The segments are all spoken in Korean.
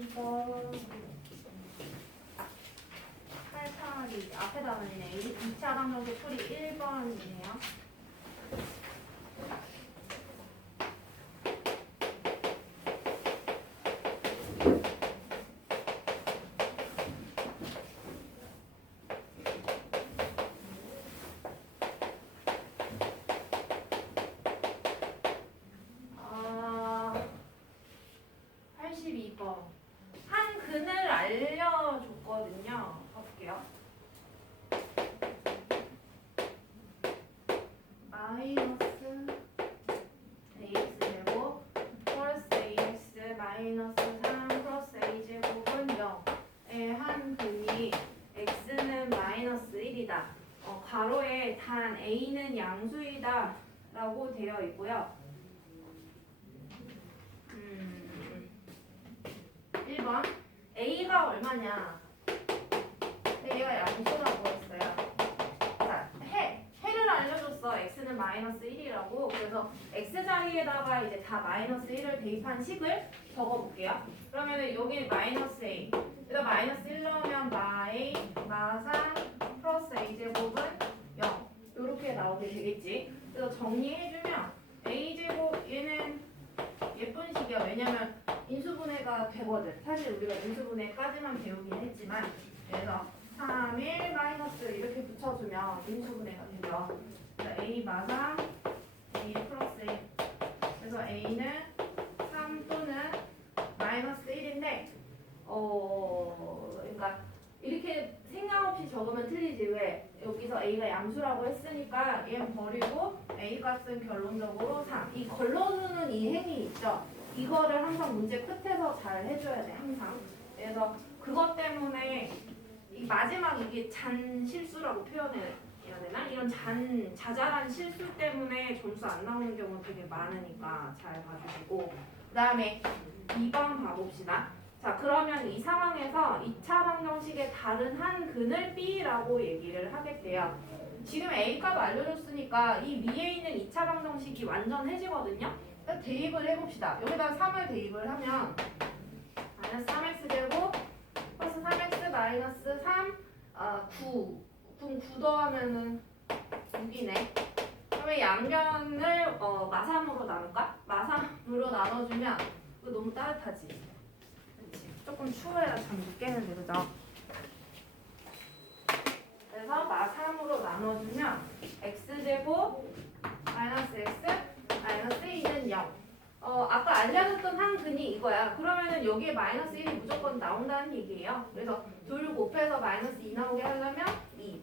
이거 8차리 앞에다 놓네. 2차 방정식 풀이 1번이네요. 한 근을 알려줬거든요. 가볼게요. 마이너스 ax제곱 플러스 ax 마이너스 3 플러스 a제곱은 0의 한 근이 x는 마이너스 1이다. 가로에 단 a는 양수이다 라고 되어 있고요. 1번 A가 얼마냐? A가 양수라고 했어요. 자, 해를 알려줬어. X는 마이너스 1이라고. 그래서 X 자리에다가 이제 다 마이너스 1을 대입한 식을 적어볼게요. 그러면은 여기 마이너스 A 여기다 마이너스 1 넣으면 마A 마3 플러스 A제곱은 0 이렇게 나오게 되겠지. 그래서 정리해주면 A제곱 얘는 예쁜 식이야. 왜냐면 인수분해가 되거든. 사실 우리가 인수분해까지만 배우긴 했지만 그래서 3, 1, 마이너스 이렇게 붙여주면 인수분해가 되죠. 그래서 A 마상 A 플러스 A 그래서 A는 3 또는 마이너스 1인데 그러니까 이렇게 생각 없이 적으면 틀리지. 왜? 여기서 A가 양수라고 했으니까 얘는 버리고 A 값은 결론적으로 3. 이 걸러주는 이 행위 있죠? 이거를 항상 문제 끝에서 잘 해줘야 돼. 항상. 그래서 그것 때문에 이 마지막 이게 잔 실수라고 표현해야 되나? 이런 자잘한 실수 때문에 점수 안 나오는 경우 되게 많으니까 잘 봐주시고 그 다음에 2번 봐봅시다. 자, 그러면 이 상황에서 2차 방정식의 다른 한 근을 B라고 얘기를 하겠대요. 지금 A값 알려줬으니까 이 위에 있는 2차 방정식이 완전해지거든요. 대입을 해봅시다. 여기다 3을 대입을 하면 마이너스 3x제곱 플러스 3x 마이너스 3 9 그럼 9 더하면은 6이네. 그러면 양변을 마3으로 나눌까? 마3으로 나눠주면 이거 너무 따뜻하지? 그치? 조금 추워야 잠도 깨는데 그죠? 그래서 마3으로 나눠주면 x제곱 마이너스 x 마이너스 2는 0. 아까 알려줬던 한 근이 이거야. 그러면은 여기에 마이너스 1이 무조건 나온다는 얘기예요. 그래서 둘 곱해서 마이너스 2 나오게 하려면 2.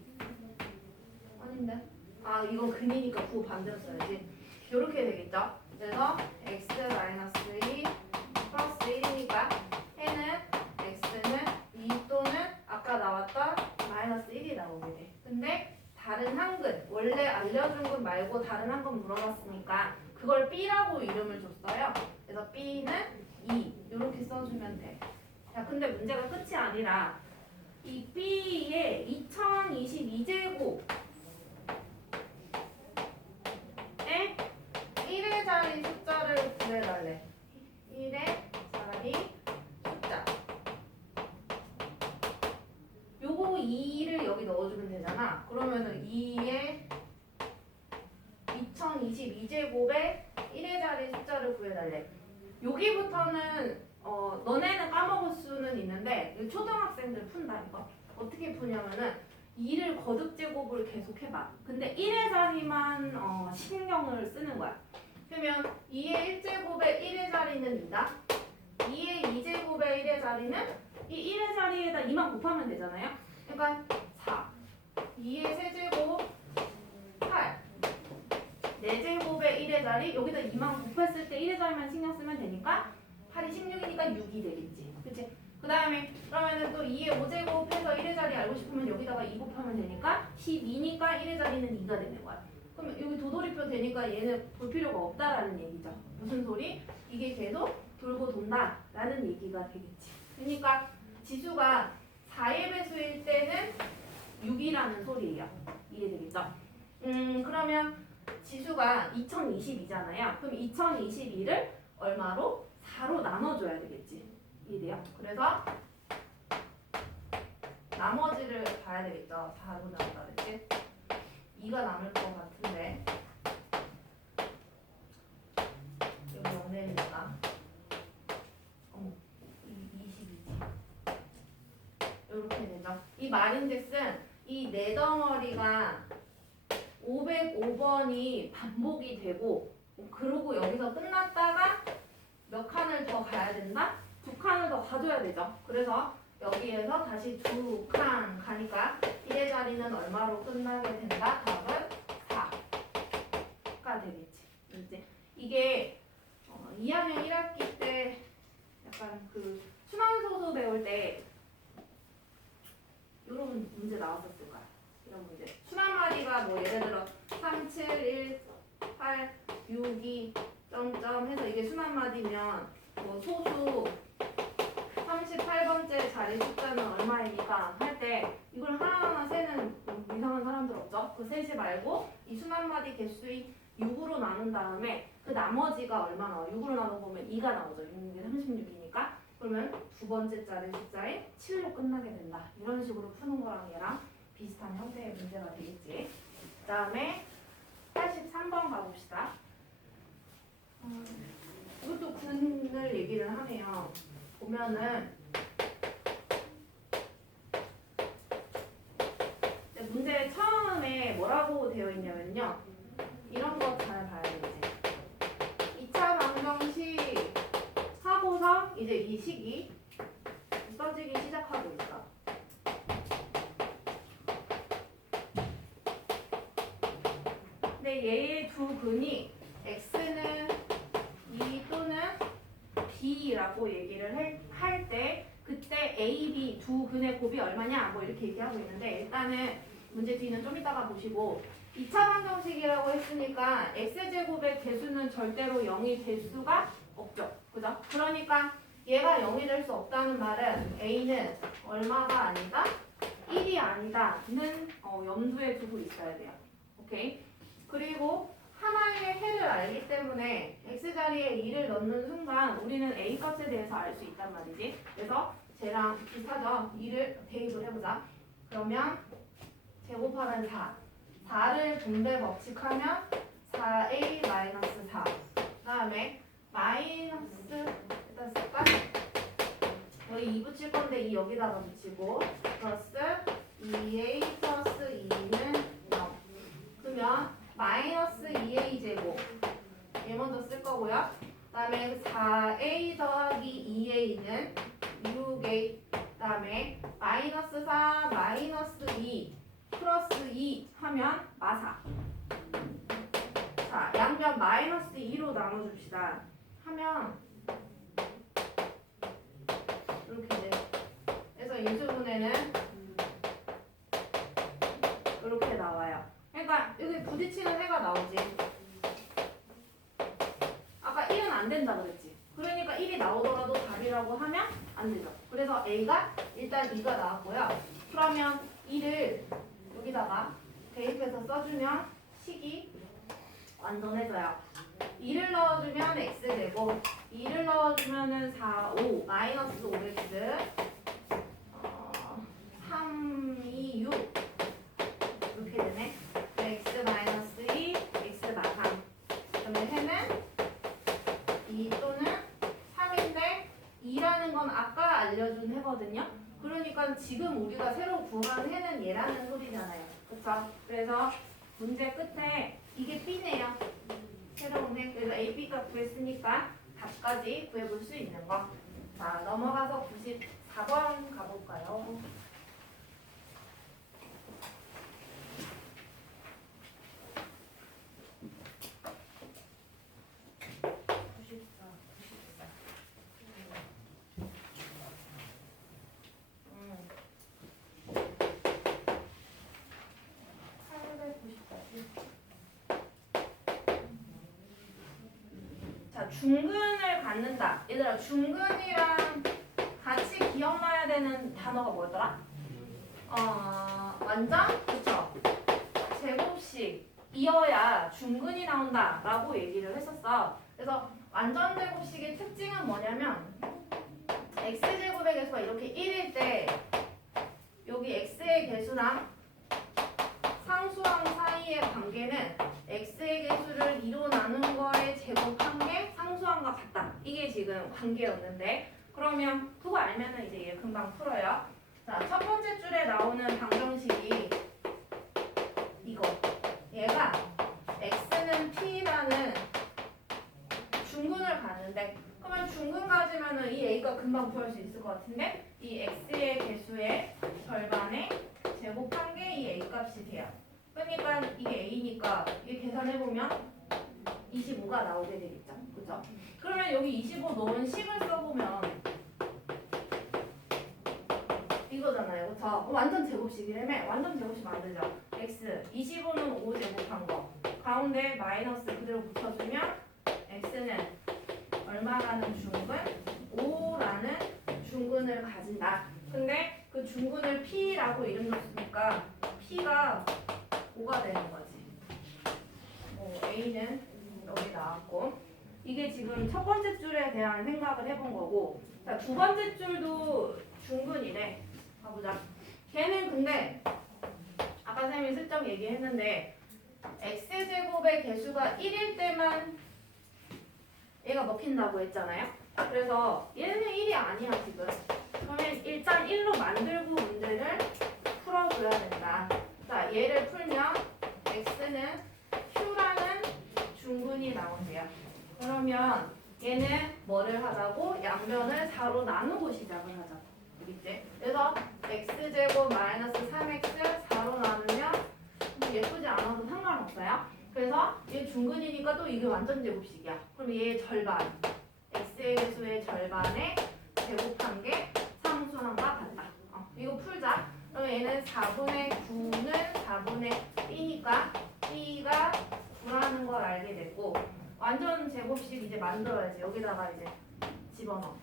아닌데? 아, 이건 근이니까 9 반대로 써야지. 이렇게 되겠죠? 그래서 x 마이너스 2 플러스 1이니까 해는 x는 2 또는 아까 나왔던 마이너스 1이 나오게 돼. 근데 다른 한 근, 원래 알려준 근 말고 다른 한 근 물어봤으니까 그걸 B라고 이름을 줬어요. 그래서 B는 2 이렇게 써주면 돼. 자, 근데 문제가 끝이 아니라 이 B의 2022제곱에 1의 자리 숫자를 구해달래. 1의 자리 숫자. 요거 2를 여기 넣어주면 되잖아. 그러면은 2의 2022제곱에 1의 자리 숫자를 구해달래. 여기부터는 너네는 까먹을 수는 있는데 초등학생들 푼다 이거. 어떻게 푸냐면은 2를 거듭제곱을 계속 해봐. 근데 1의 자리만 신경을 쓰는 거야. 그러면 2의 1제곱에 1의 자리는 2다. 2의 2제곱에 1의 자리는 이 1의 자리에다 2만 곱하면 되잖아요. 그러니까 4. 2의 세제곱 8. 4제곱에 1의 자리 여기다 2만 곱했을 때 1의 자리만 신경 쓰면 되니까 8이 16이니까 6이 되겠지. 그치? 그 다음에 그러면은 또 2의 5제곱 해서 1의 자리 알고 싶으면 여기다가 2 곱하면 되니까 12니까 1의 자리는 2가 되는 거야. 그럼 여기 도돌이표 되니까 얘는 볼 필요가 없다라는 얘기죠. 무슨 소리? 이게 계속 돌고 돈다 라는 얘기가 되겠지. 그러니까 지수가 4의 배수일 때는 6이라는 소리예요. 이해되겠죠? 그러면 지수가 2022잖아요. 그럼 2022를 얼마로? 4로 나눠줘야 되겠지. 1이요. 그래서 나머지를 봐야 되겠죠. 4로 나온다 그랬지? 2가 남을 것 같은데 여기 0 내리니까 어머 22지 이렇게 되죠. 이 말인즉슨 이 네 덩어리가 505번이 반복이 되고 그러고 여기서 끝났다가 몇 칸을 더 가야 된다? 2칸을 더 가줘야 되죠. 그래서 여기에서 다시 2칸 가니까 1의 자리는 얼마로 끝나게 된다? 답은 4가 되겠지. 이제 이게 2학년 1학기 때 약간 그 순환소수 배울 때 이런 문제 나왔었을 거야. 이런 문제. 순환마리가 뭐 예를 들어 3, 7, 1, 8, 6, 2 점점 해서 이게 순환마디면 뭐 소수 38번째 자리 숫자는 얼마이니까 할 때 이걸 하나하나 세는 이상한 사람들 없죠? 그 세지 말고 이 순환마디 개수의 6으로 나눈 다음에 그 나머지가 얼마 나와? 6으로 나눠보면 2가 나오죠. 6이 36이니까 그러면 두 번째 자리 숫자에 7로 끝나게 된다. 이런 식으로 푸는 거랑 얘랑 비슷한 형태의 문제가 되겠지. 그 다음에 83번 가봅시다. 이것도 군을 얘기를 하네요. 보면은 문제 처음에 뭐라고 되어 있냐면요. 이런 거 잘 봐야 되지. 2차 방정식 하고서 이제 이 식이 써지기 시작하고 있어. 근데 얘의 두 근이 x는 2 또는 b라고 얘기를 할 때 그때 a, b 두 근의 곱이 얼마냐 뭐 이렇게 얘기하고 있는데 일단은 문제 뒤는 좀 이따가 보시고 2차 방정식이라고 했으니까 x제곱의 개수는 절대로 0이 될 수가 없죠. 그죠? 그러니까 얘가 0이 될 수 없다는 말은 a는 얼마가 아니다? 1이 아니다는 염두에 두고 있어야 돼요. 오케이? 그리고 하나의 해를 알기 때문에 x자리에 2를 넣는 순간 우리는 a 값에 대해서 알 수 있단 말이지. 그래서 쟤랑 비슷하죠? 2를 대입을 해보자. 그러면 제곱하면 4. 4를 분배 법칙하면 4a-4. 그 다음에 마이너스 일단 쓸까? 여기 2 붙일 건데 2 여기다가 붙이고 플러스 2a 플러스 2는 0. 그러면 마이너스 2a 제곱 얘 먼저 쓸 거고요. 그 다음에 4a 더하기 2a는 6a. 그 다음에 마이너스 4 마이너스 2 플러스 2 하면 마사. 자, 양변 마이너스 2로 나눠줍시다. 하면 이렇게 돼. 그래서 인수분해는 이렇게 나와요. 그러니까 여기 부딪히는 해가 나오지. 아까 1은 안 된다 그랬지. 그러니까 1이 나오더라도 답이라고 하면 안 되죠. 그래서 A가 일단 2가 나왔고요. 그러면 2를 여기다가 대입해서 써주면 식이 완전해져요. 2를 넣어주면 x제곱, 2를 넣어주면은 4, 5, 마이너스 5x, 3, 2, 6 이렇게 되네. x 마이너스 2, x 마삼. 그러면 해는 2 또는 3인데 2라는 건 아까 알려준 해거든요. 그러니까 지금 우리가 새로 구한 해는 얘라는 소리잖아요. 그쵸? 그래서 문제 끝에 이게 B네요. 새로운 해. 그래서 A, B가 구했으니까 답까지 구해볼 수 있는 거. 자, 넘어가서 94번 가볼까요? 자, 중근을 갖는다. 얘들아, 중근이랑 같이 기억나야 되는 단어가 뭐더라? 완전? 그쵸? 제곱식이어야 중근이 나온다 라고 얘기를 했었어. 그래서 완전 제곱식의 특징은 뭐냐면 x 이렇게 1일 때 여기 x의 개수랑 상수항 사이의 관계는 x의 개수를 2로 나눈 거에 제곱한 게 상수항과 같다. 이게 지금 관계였는데 그러면 그거 알면은 이제 얘 금방 풀어요. 자, 첫 번째 줄에 나오는 방정식이 이거. 얘가 x는 p라는 중근을 가는데 그러면 중근 가지면은 이 a가 금방 구할 수 있을 것 같은데 이 x의 개수의 절반에 제곱한 게 이 a 값이 돼요. 그러니까 이게 a니까 이게 계산해보면 25가 나오게 되겠죠. 그죠? 그러면 여기 25 넣은 식을 써보면 이거잖아요. 그쵸? 완전 제곱식이라며? 완전 제곱식 만들죠. x 25는 5 제곱한 거 가운데 마이너스 그대로 붙여주면 x는 얼마라는 중근? 5라는 중근을 가진다. 근데 그 중근을 p라고 이름 줬으니까 p가 5가 되는 거지. a는 여기 나왔고 이게 지금 첫 번째 줄에 대한 생각을 해본 거고 자, 두 번째 줄도 중근이래. 가보자. 걔는 근데 아까 쌤이 슬쩍 얘기했는데 x제곱의 개수가 1일 때만 얘가 먹힌다고 했잖아요. 그래서 얘는 1이 아니야 지금. 그러면 일단 1로 만들고 문제를 풀어줘야 된다. 자, 얘를 풀면 x는 q라는 중근이 나온대요. 그러면 얘는 뭐를 하자고? 양변을 4로 나누고 시작을 하자고. 알겠지? 그래서 x제곱 마이너스 3x 4로 나누면 뭐 예쁘지 않아도 상관없어요. 그래서 얘 중근이니까 또 이게 완전 제곱식이야. 그럼 얘의 절반, x의 개수의 절반에 제곱한 게 상수항과 같다. 이거 풀자. 그럼 얘는 4분의 9는 4분의 b니까 b가 9라는 걸 알게 됐고 완전 제곱식 이제 만들어야지. 여기다가 이제 집어넣어.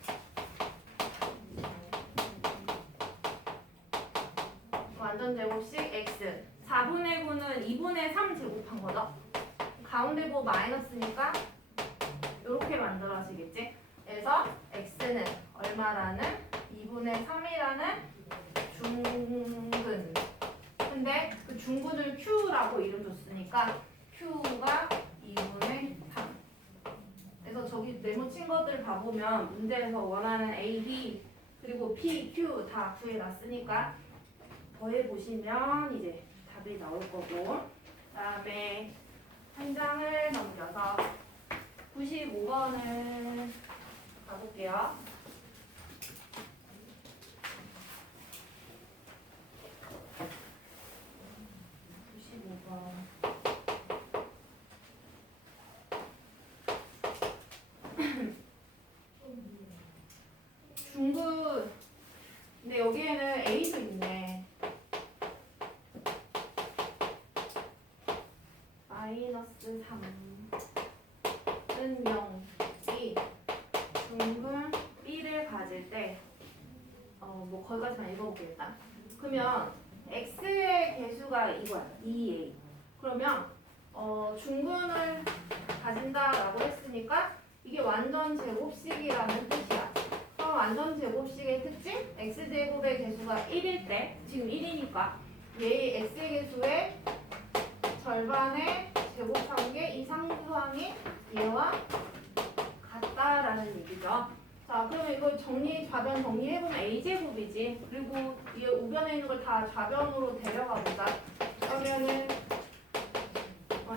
완전 제곱식 x 4분의 9는 2분의 3 제곱한 거죠. 가운데 뭐 마이너스니까 이렇게 만들어지겠지. 그래서 x는 얼마라는 2분의 3이라는 중근. 근데 그 중근을 q라고 이름 줬으니까 q가 2분의 3. 그래서 저기 네모 친 것들 봐보면 문제에서 원하는 a, b 그리고 p, q 다 구해놨으니까 더해보시면 이제 답이 나올 거고 그다음에 한 장을 넘겨서 95번을 가볼게요. 95번. 중근. 근데 여기에는 A도 있네. 마이너스 3은 0이 중근 B를 가질 때 뭐 거기까지만 읽어보겠다. 그러면 X의 개수가 이거야. 2A. 그러면 중근을 가진다라고 했으니까 이게 완전 제곱식이라는 뜻이야. 그럼 완전 제곱식의 특징? X제곱의 개수가 1일 때 지금 1이니까 얘의 X의 개수의 절반에 제곱한 게 이 상수항이 얘와 같다라는 얘기죠. 자, 그러면 이거 좌변 정리해보면 A제곱이지. 그리고 이 우변에 있는 걸 다 좌변으로 데려가 보자. 그러면은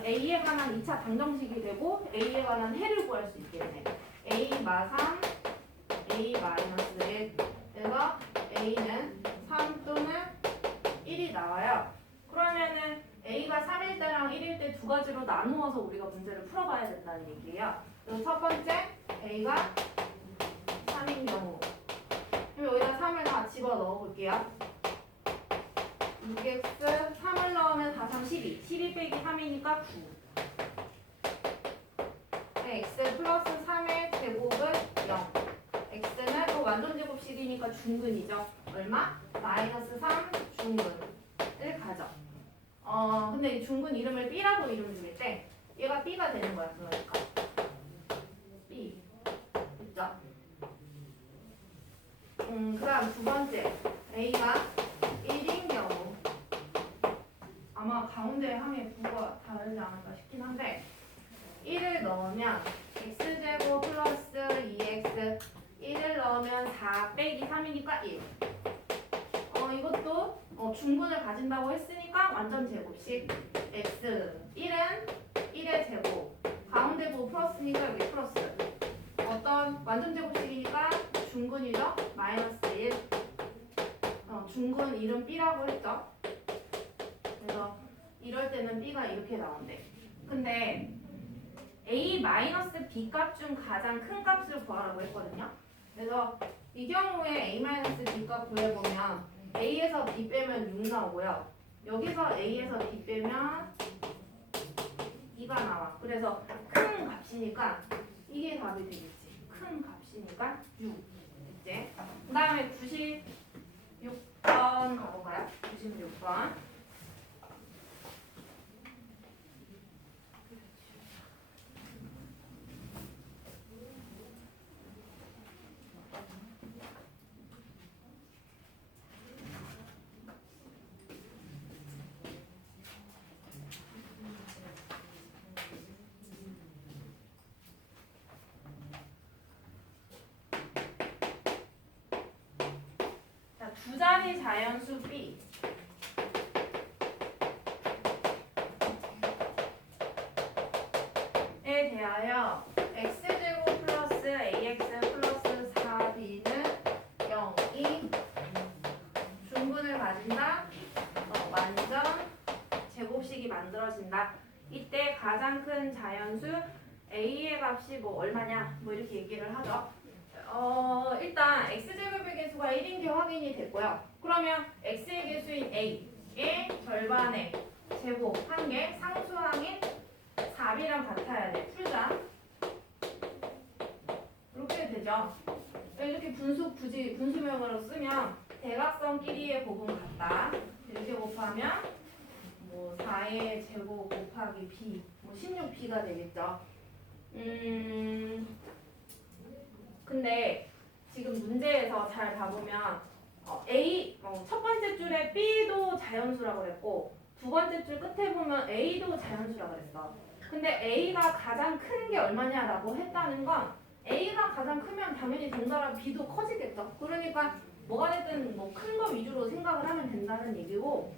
A에 관한 2차 방정식이 되고 A에 관한 해를 구할 수 있겠네. A 마3 A 마이너스 1. 그래서 A는 3 또는 1이 나와요. 그러면은 A가 3일 때랑 1일 때 두 가지로 나누어서 우리가 문제를 풀어봐야 된다는 얘기예요. 그래서 첫 번째 A가 3인 경우. 그럼 여기다 3을 다 집어 넣어 볼게요. 6x 3을 넣으면 4, 3, 12. 12 빼기 3이니까 9. x 플러스 3의 제곱은 0. x는 또 완전 제곱식이니까 중근이죠. 얼마? 마이너스 3 중근을 가져. 근데 이 중근 이름을 B라고 이름 줄일 때 얘가 B가 되는 거야. 그러니까 B. 그죠? 그다음 두 번째 A가 1인 경우 아마 가운데 항의 부호가 다르지 않을까 싶긴 한데 1을 넣으면 x제곱 플러스 2x 1을 넣으면 4 빼기 3이니까 1 이것도 중근을 가진다고 했으니까 완전 제곱식 x 1은 1의 제곱 가운데 부호 플러스니까 여기 플러스 어떤 완전 제곱식이니까 중근이죠 마이너스 1 중근 이름 b라고 했죠 그래서 이럴 때는 b가 이렇게 나온대 근데 a-b 값 중 가장 큰 값을 구하라고 했거든요 그래서 이 경우에 a-b 값 구해보면 a에서 b 빼면 6 나오고요 여기서 a에서 b 빼면 2가 나와 그래서 큰 값이니까 이게 답이 되겠지 큰 값이니까 6 이제 그 다음에 96번 가볼까요? 96번 두 자리 자연수 B에 대하여 x제곱 플러스 ax 플러스 4b는 0이 중근을 가진다 완전 제곱식이 만들어진다 이때 가장 큰 자연수 a의 값이 뭐 얼마냐 뭐 이렇게 얘기를 하죠 일단 x제곱의 개수가 1인 게 확인이 됐고요. 그러면 x의 개수인 a의 절반의 제곱 1개 상수항인 4b랑 같아야 돼. 풀자. 이렇게 되죠. 이렇게 굳이 분수명으로 쓰면 대각선끼리의 곱은 같다. 이렇게 곱하면 뭐 4의 제곱 곱하기 b, 뭐 16b가 되겠죠. 근데 지금 문제에서 잘 봐보면 A 첫 번째 줄에 B도 자연수라고 그랬고 두 번째 줄 끝에 보면 A도 자연수라고 그랬어. 근데 A가 가장 큰 게 얼마냐라고 했다는 건 A가 가장 크면 당연히 동사랑 B도 커지겠죠. 그러니까 뭐가 됐든 뭐 큰 거 위주로 생각을 하면 된다는 얘기고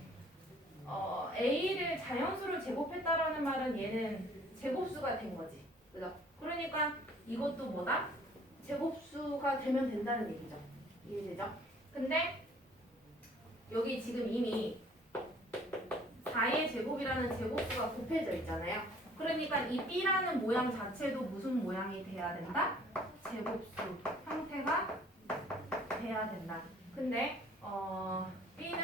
A를 자연수를 제곱했다라는 말은 얘는 제곱수가 된 거지. 그죠? 그러니까 이것도 뭐다? 제곱수가 되면 된다는 얘기죠. 이해되죠? 근데 여기 지금 이미 4의 제곱이라는 제곱수가 곱해져 있잖아요. 그러니까 이 B라는 모양 자체도 무슨 모양이 돼야 된다? 제곱수 형태가 돼야 된다. 근데 B는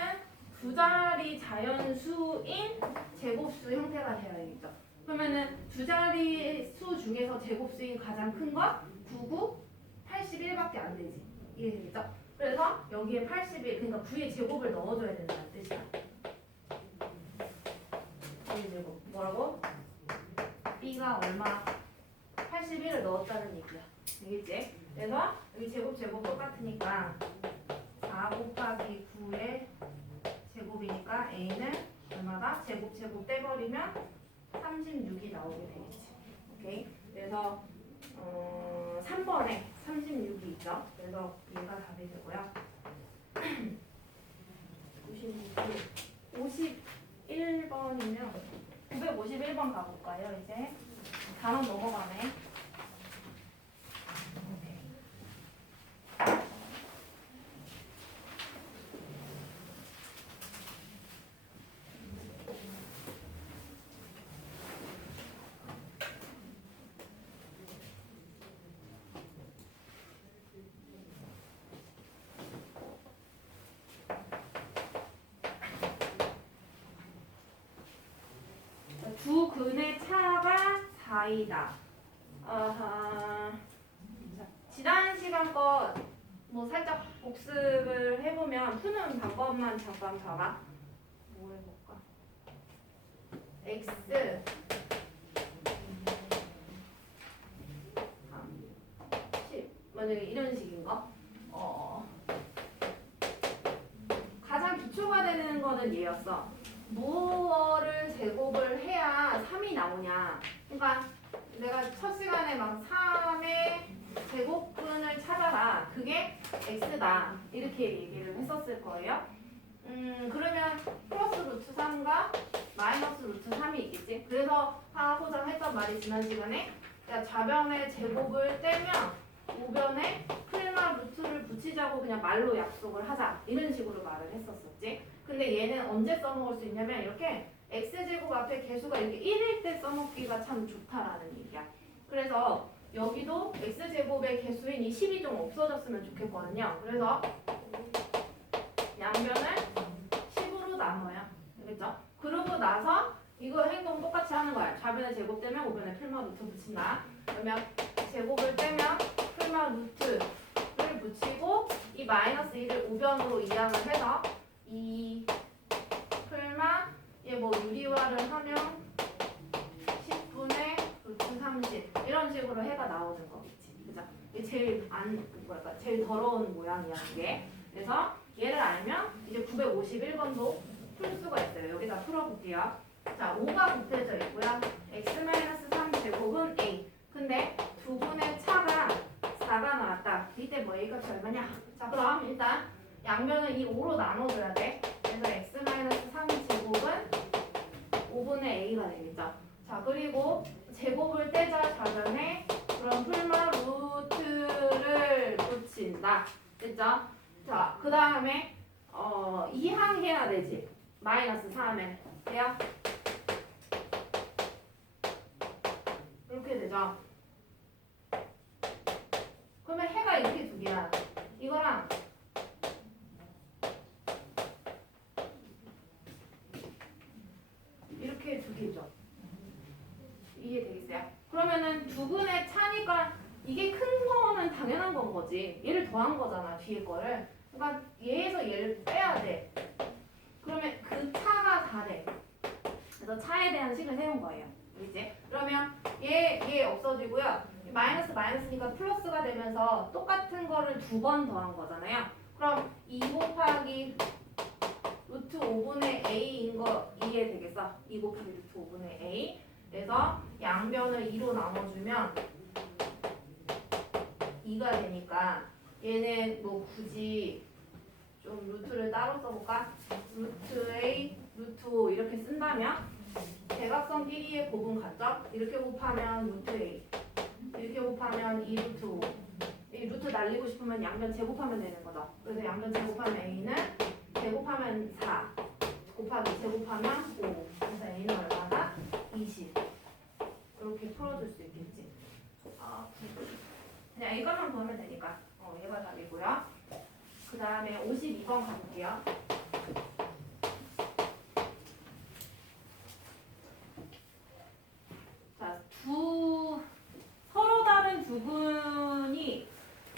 두 자리 자연수인 제곱수 형태가 돼야 되겠죠. 그러면은 두 자리 수 중에서 제곱수인 가장 큰 거 99, 81밖에 안 되지. 이해되겠죠? 그래서 여기에 81, 그러니까 9의 제곱을 넣어줘야 된다는 뜻이야. 9의 제곱. 뭐라고? B가 얼마? 81을 넣었다는 얘기야. 알겠지? 그래서 여기 제곱 똑같으니까 4 곱하기 9의 제곱이니까 A는 얼마다? 제곱 떼버리면 36이 나오게 되겠지. 오케이? 그래서 3번에 36이 있죠. 그래서 얘가 답이 되고요. 51번이면 951번 가볼까요? 이제 단원 넘어가네. 두 근의 차가 4이다. 지난 시간 거 뭐 살짝 복습을 해보면 푸는 방법만 잠깐 봐봐. 뭐 해볼까? x 10 만약에 이런 식인 거. 필수가 되는 거는 얘였어. 무엇을 제곱을 해야 3이 나오냐. 그러니까 내가 첫 시간에 막 3의 제곱근을 찾아라. 그게 x다. 이렇게 얘기를 했었을 거예요. 그러면 플러스 루트 3과 마이너스 루트 3이 있겠지. 그래서 하고자 했던 말이 지난 시간에 야, 좌변의 제곱을 떼면 우변에 풀마 루트를 붙이자고 그냥 말로 약속을 하자. 이런 식으로 말을 했었었지. 근데 얘는 언제 써먹을 수 있냐면 이렇게 x제곱 앞에 개수가 이렇게 1일 때 써먹기가 참 좋다라는 얘기야. 그래서 여기도 x제곱의 개수인 이 10이 좀 없어졌으면 좋겠거든요. 그래서 양변을 10으로 나눠요. 알겠죠? 그러고 나서 이거 행동 똑같이 하는 거야. 좌변에 제곱 떼면 우변에 풀마 루트 붙인다. 그러면 제곱을 떼면 풀마 루트를 붙이고 이 마이너스 1을 우변으로 이항을 해서 이 풀마 얘 뭐 유리화를 하면 10분의 루트 30 이런 식으로 해가 나오는 거겠지. 그죠? 이게 제일 제일 더러운 모양이야 이게. 그래서 얘를 알면 이제 951번도 풀 수가 있어요. 여기다 풀어볼게요. 자, 5가 곱해져 있고요. x-3 제곱은 a. 근데 두 분의 차가 4가 나왔다. 이때 뭐 a 값이 얼마냐? 자, 그럼 일단 양변을 이 5로 나눠줘야 돼. 그래서 x-3 제곱은 5분의 a가 되겠죠. 자, 그리고 제곱을 떼자 좌변에 그럼 풀마 루트를 붙인다. 됐죠? 자, 그 다음에 이항해야 되지. 마이너스 3에 돼요? 이렇게 되죠. 그러면 해가 이렇게 두 개야. 이거랑 이렇게 두 개죠. 이해되겠어요? 그러면은 두 분의 차니까 이게 큰 거는 당연한 건 거지. 얘를 더한 거잖아, 뒤에 거를. 그러니까 얘에서 얘를 빼야 돼. 그러면 그 차가 4래. 그래서 차에 대한 식을 세운 거예요. 이제 그러면 얘 없어지고요. 마이너스 마이너스니까 플러스가 되면서 똑같은 거를 두 번 더한 거잖아요. 그럼 2 곱하기 루트 5분의 a인 거 이해되겠어? 2 곱하기 루트 5분의 a. 그래서 양변을 2로 나눠주면 2가 되니까 얘는 뭐 굳이 좀 루트를 따로 써볼까? 루트 a, 루트 5 이렇게 쓴다면 대각선끼리의 곱은 같죠? 이렇게 곱하면 루트 a, 이렇게 곱하면 2 루트 5. 이 루트 날리고 싶으면 양변 제곱하면 되는 거죠. 그래서 양변 제곱하면 a는 제곱하면 4 곱하기 제곱하면 5. 그래서 a는 얼마다? 20. 이렇게 풀어줄 수 있겠지. 그냥 이것만 보면 되니까 얘가 답이고요. 그 다음에 52번 가볼게요. 자, 서로 다른 두 분이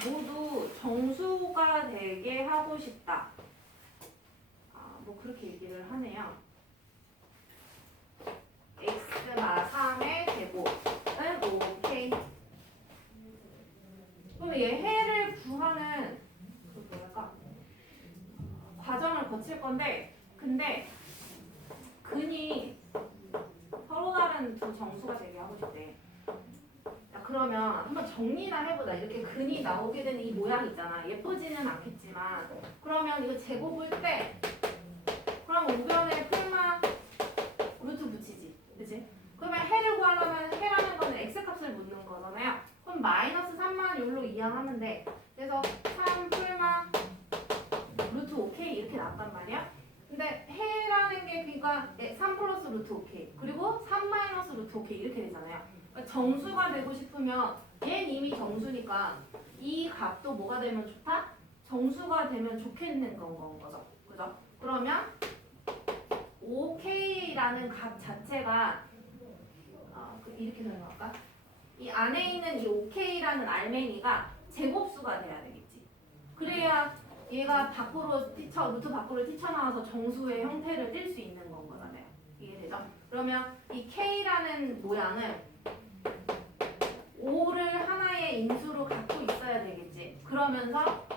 모두 정수가 되게 하고 싶다. 뭐 그렇게 얘기를 하네요. x-3의 제곱은 5k. 그럼 얘 해를 구하는 뭐랄까 과정을 거칠 건데, 근데 근이 서로 다른 두 정수가 되게 하고 싶대. 자, 그러면 한번 정리나 해보자. 이렇게 근이 나오게 되는 이 모양 있잖아. 예쁘지는 않겠지만, 그러면 이거 제곱을 때, 그럼 우변에 풀마 루트 붙이지, 그치? 그러면 해를 구하려면 해라는 거는 x 값을 묻는 거잖아요. 그럼 마이너스 3만 여기로 이항하면 돼. 그래서 3 풀마 루트 5k 이렇게 나왔단 말이야. 근데 해라는 게 그러니까 3 플러스 루트 5k 그리고 3 마이너스 루트 5k 이렇게 되잖아요. 그러니까 정수가 되고 싶으면 얘는 이미 정수니까 이 값도 뭐가 되면 좋다? 정수가 되면 좋겠는 건 거죠. 그죠? 그러면 5k라는 값 자체가 이렇게 설명할까? 이 안에 있는 이 5k라는 알맹이가 제곱수가 돼야 되겠지. 그래야 얘가 루트 밖으로 뛰쳐나와서 정수의 형태를 띌 수 있는 건 거잖아요. 이해되죠? 그러면 이 k라는 모양을 5를 하나의 인수로 갖고 있어야 되겠지. 그러면서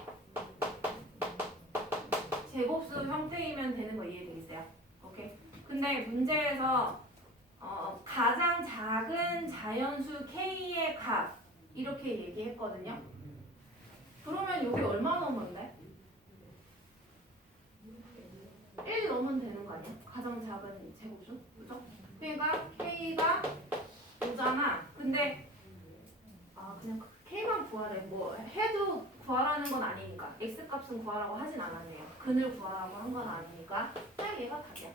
제곱수 형태이면 되는 거 이해되겠어요? 오케이. 근데 문제에서 가장 작은 자연수 k의 값 이렇게 얘기했거든요. 그러면 여기 얼마 넣으면 돼? 1 넣으면 되는 거 아니야? 가장 작은 제곱수? 그죠? 그러니까 k가 5잖아. 근데 그냥 k만 구하래. 뭐 해도 구하라는 건 아니니까. x 값은 구하라고 하진 않았네요. 근을 구하라고 한 건 아니니까 그냥 얘가 답이야.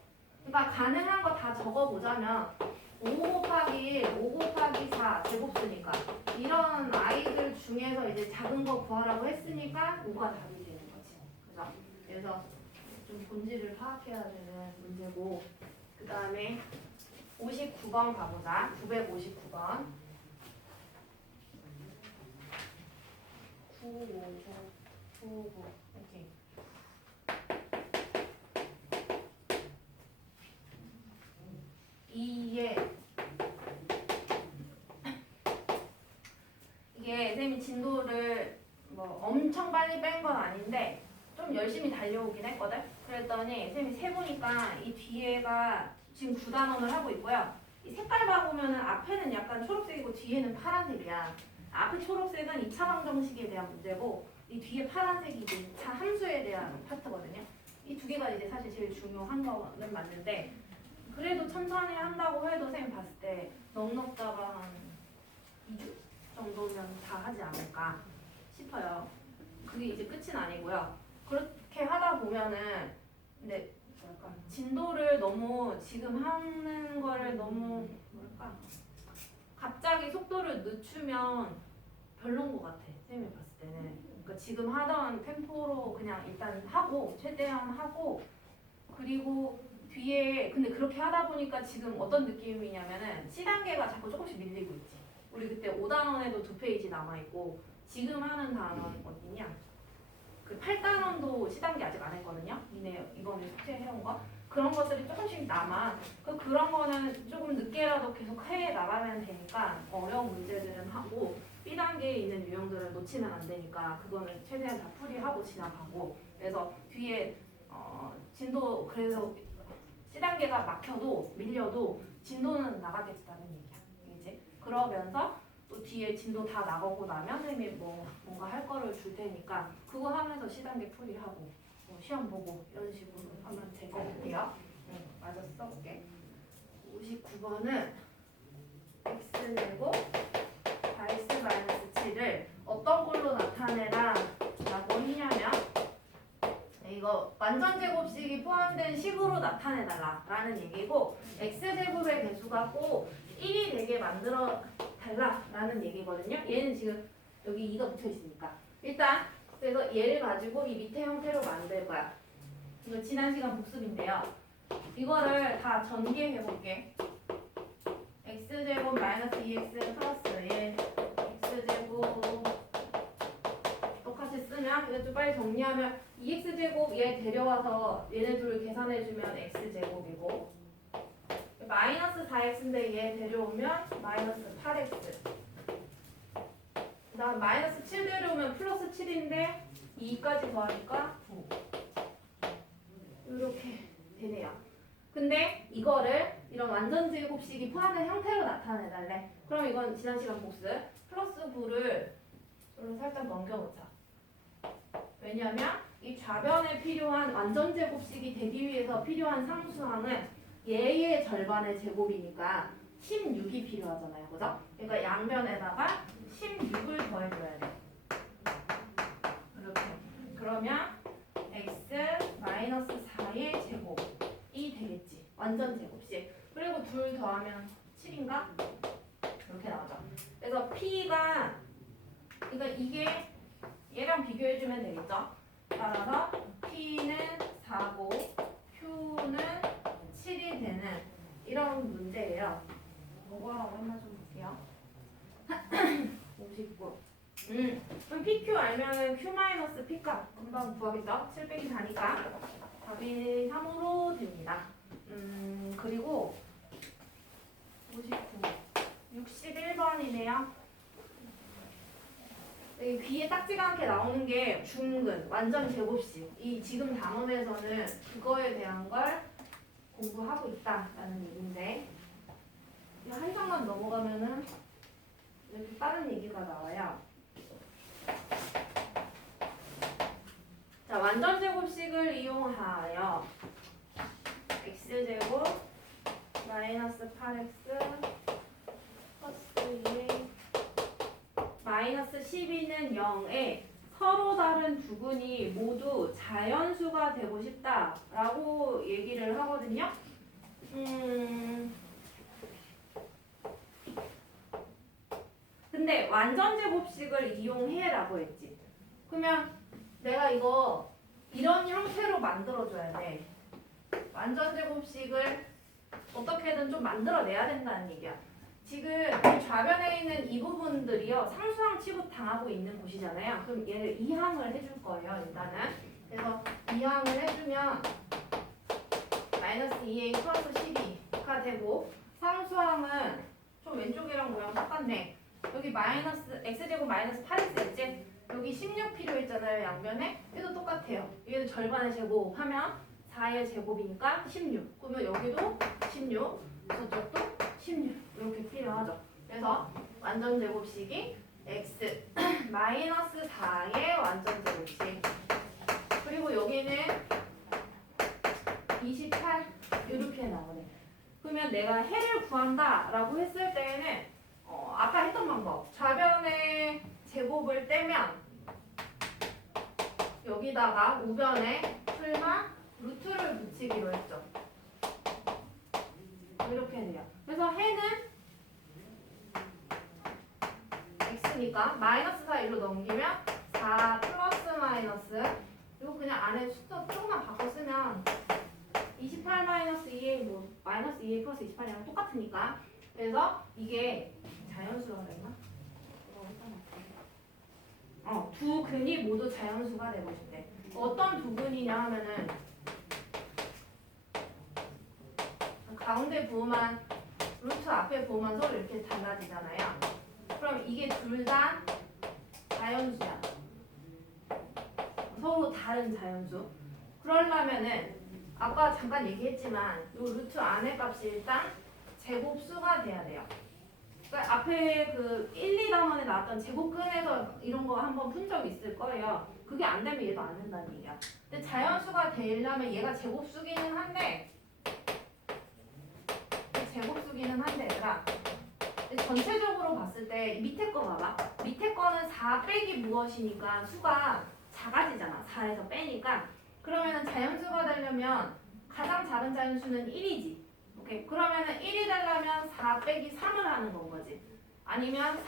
그러니까 가능한 거 다 적어보자면 5 곱하기 1, 5 곱하기 4 제곱수니까 이런 아이들 중에서 이제 작은 거 구하라고 했으니까 5가 답이 되는 거지. 그죠? 그래서 좀 본질을 파악해야 되는 문제고, 그 다음에 59번 가보자. 959번. 959 이렇게. 이게 선생님이 진도를 뭐 엄청 빨리 뺀 건 아닌데 좀 열심히 달려오긴 했거든. 그랬더니 선생님이 세보니까 이 뒤에가 지금 9단원을 하고 있고요. 이 색깔 봐보면은 앞에는 약간 초록색이고 뒤에는 파란색이야. 앞에 초록색은 2차 방정식에 대한 문제고 이 뒤에 파란색이 이제 2차 함수에 대한 파트거든요. 이 두 개가 이제 사실 제일 중요한 거는 맞는데 그래도 천천히 한다고 해도 선생님 봤을 때 넉넉다가 한 2주 정도면 다 하지 않을까 싶어요. 그게 이제 끝은 아니고요. 그렇게 하다 보면은 근데 뭐랄까 진도를 너무 지금 하는 거를 너무 뭐랄까 갑자기 속도를 늦추면 별론 것 같아. 쌤이 봤을 때는. 그러니까 지금 하던 템포로 그냥 일단 하고 최대한 하고 그리고 뒤에 근데 그렇게 하다 보니까 지금 어떤 느낌이냐면은 C단계가 자꾸 조금씩 밀리고 있지. 우리 그때 5단원에도 2페이지 남아있고 지금 하는 단원 어디냐? 그 8단원도 C단계 아직 안 했거든요. 이번에 숙제해온 거. 그런 것들이 조금씩 남아. 그런 거는 조금 늦게라도 계속 해 나가면 되니까 어려운 문제들은 하고 B단계에 있는 유형들을 놓치면 안 되니까 그거는 최대한 다 풀이하고 지나가고 그래서 뒤에 진도 그래서 C단계가 막혀도 밀려도 진도는 나가겠다는 얘기야. 이제 그러면서 또 뒤에 진도 다 나가고 나면 선생님이 뭔가 할 거를 줄 테니까 그거 하면서 C단계 풀이하고 시험 보고 이런 식으로 하면 될 것 같아요. 맞아 써볼게. 59번은 x제곱 x 마이너스 7을 어떤 걸로 나타내라 라고 했냐면 이거 완전 제곱식이 포함된 식으로 나타내달라 라는 얘기고 x제곱의 개수가 꼭 1이 되게 만들어 달라 라는 얘기거든요. 얘는 지금 여기 2가 붙어 있으니까 일단 그래서 얘를 가지고 이 밑에 형태로 만들 거야. 이거 지난 시간 복습인데요. 이거를 다 전개해 볼게. x제곱 마이너스 2x 플러스 1 x제곱 똑같이 쓰면 이거 좀 빨리 정리하면 2x제곱 얘 데려와서 얘네 둘을 계산해주면 x제곱이고 마이너스 4x인데 얘 데려오면 마이너스 8x 그 다음 마이너스 7 데려오면 플러스 7인데 2까지 더하니까 9 이렇게 되네요. 근데 이거를 이런 완전 제곱식이 포함된 형태로 나타내달래. 그럼 이건 지난 시간 복습 플러스 9를 이걸로 살짝 넘겨놓자. 왜냐면 이 좌변에 필요한 완전 제곱식이 되기 위해서 필요한 상수항은 얘의 절반의 제곱이니까 16이 필요하잖아요. 그죠? 그러니까 양변에다가 16을 더해줘야 돼. 이렇게. 그러면 x 마이너스 4의 제곱이 되겠지. 완전 제곱식. 그리고 둘 더하면 7인가? 이렇게 나오죠. 그래서 p가 그러니까 이게 얘랑 비교해주면 되겠죠. 따라서 p는 4고 q는 7이 되는 이런 문제예요. 뭐고 하라고 했나 좀 볼게요. 59. 그럼 PQ 알면은 Q-P값 금방 구하겠죠? 7 빼기 4니까 답이 3으로 됩니다. 그리고 59. 61번이네요. 여기 귀에 딱지가 않게 나오는 게 중근, 완전 제곱식. 이 지금 단원에서는 그거에 대한 걸 공부하고 있다라는 얘기인데 이 한 장만 넘어가면은 이렇게 다른 얘기가 나와요. 자, 완전 제곱식을 이용하여 x제곱 마이너스 8x 플러스 2a 마이너스 12는 0에 서로 다른 두 근이 모두 자연수가 되고 싶다라고 얘기를 하거든요. 근데 완전 제곱식을 이용해라고 했지. 그러면 내가 이거 이런 형태로 만들어줘야 돼. 완전 제곱식을 어떻게든 좀 만들어내야 된다는 얘기야. 지금 이 좌변에 있는 이 부분들이요 상수항 취급 당하고 있는 곳이잖아요. 그럼 얘를 이항을 해줄 거예요. 일단은 그래서 이항을 해주면 마이너스 2a 플러스 12가 되고 상수항은 좀 왼쪽이랑 모양 똑같네. 여기 마이너스 x제곱 마이너스 8x였지? 여기 16 필요했잖아요. 양변에 얘도 똑같아요. 얘도 절반의 제곱하면 4의 제곱이니까 16. 그러면 여기도 16, 저쪽도 16 이렇게 필요하죠. 그래서 완전 제곱식이 x 마이너스 4의 완전 제곱식 그리고 여기는 28 이렇게 나오네. 그러면 내가 해를 구한다라고 했을 때에는 아까 했던 방법 좌변의 제곱을 떼면 여기다가 우변에 풀마 루트를 붙이기로 했죠. 이렇게 돼요. 그래서 해는 x니까 마이너스 4 일로 넘기면 4 플러스 마이너스 그리고 그냥 안에 숫자 조금만 바꿔 쓰면 28 마이너스 2a 뭐 마이너스 2a 플러스 28이랑 똑같으니까 그래서 이게 자연수가 되나? 두 근이 모두 자연수가 되고 싶대. 어떤 두 근이냐 하면은 가운데 부호만 루트 앞에 부호만 서로 이렇게 달라지잖아요. 그럼 이게 둘 다 자연수야. 서로 다른 자연수. 그러려면은 아까 잠깐 얘기했지만 이 루트 안의 값이 일단 제곱수가 돼야 돼요. 그러니까 앞에 그 1, 2단원에 나왔던 제곱근에서 이런 거 한번 푼 적 있을 거예요. 그게 안 되면 얘도 안 된다는 얘기야. 근데 자연수가 되려면 얘가 제곱수기는 한데 얘들아 전체적으로 봤을 때 밑에 거 봐봐. 밑에 거는 4 빼기 무엇이니까 수가 작아지잖아. 4에서 빼니까. 그러면은 자연수가 되려면 가장 작은 자연수는 1이지. 오케이. 그러면은 1이 되려면 4 빼기 3을 하는 건 거지. 아니면